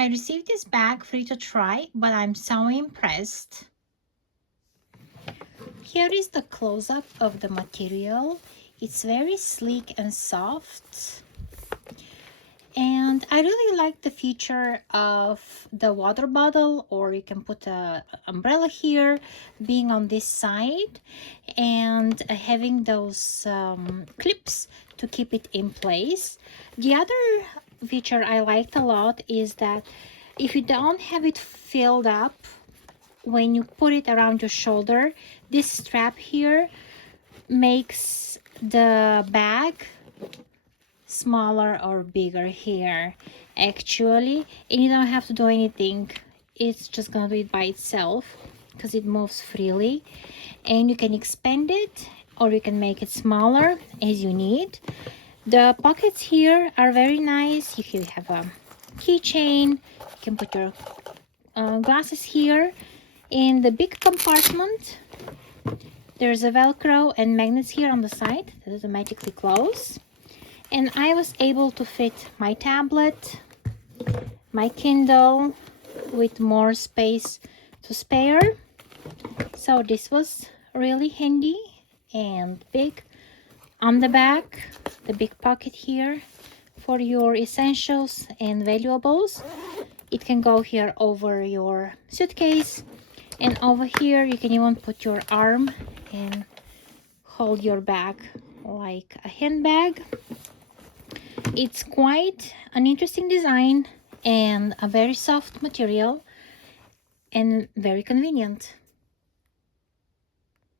I received this bag free to try, but I'm so impressed. Here is the close-up of the material. It's very sleek and soft. And I really like the feature of the water bottle, or you can put an umbrella here, being on this side, and having those clips to keep it in place. The other feature I liked a lot is that if you don't have it filled up, when you put it around your shoulder, this strap here makes the bag smaller or bigger here actually, and you don't have to do anything. It's just gonna do it by itself because it moves freely, and you can expand it or you can make it smaller as you need. The pockets here are very nice. If you have a keychain, you can put your glasses here. In the big compartment, there's a velcro and magnets here on the side that automatically close. And I was able to fit my tablet, my Kindle, with more space to spare. So this was really handy and big. On the back, the big pocket here for your essentials and valuables. It can go here over your suitcase. And over here, you can even put your arm and hold your bag like a handbag. It's quite an interesting design and a very soft material and very convenient.